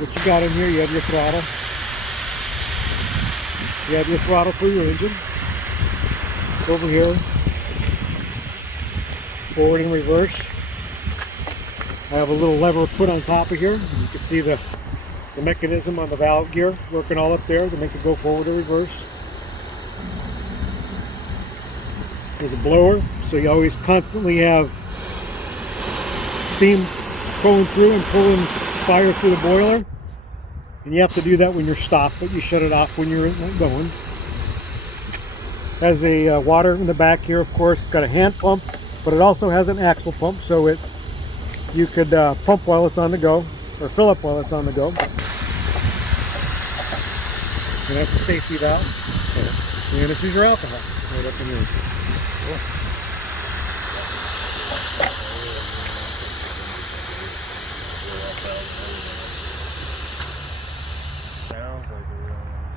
what you got in here, you have your throttle. You have your throttle for your engine. Over here, forward and reverse. I have a little lever put on top of here. You can see the mechanism on the valve gear working all up there to make it go forward or reverse. There's a blower, so you always constantly have steam going through and pulling fire through the boiler. And you have to do that when you're stopped, but you shut it off when you're going. Has a water in the back here, of course. It's got a hand pump, but it also has an axle pump, so you could pump while it's on the go, or fill up while it's on the go. And that's the safety valve. And this is your alcohol right up in here. Sounds like a real one.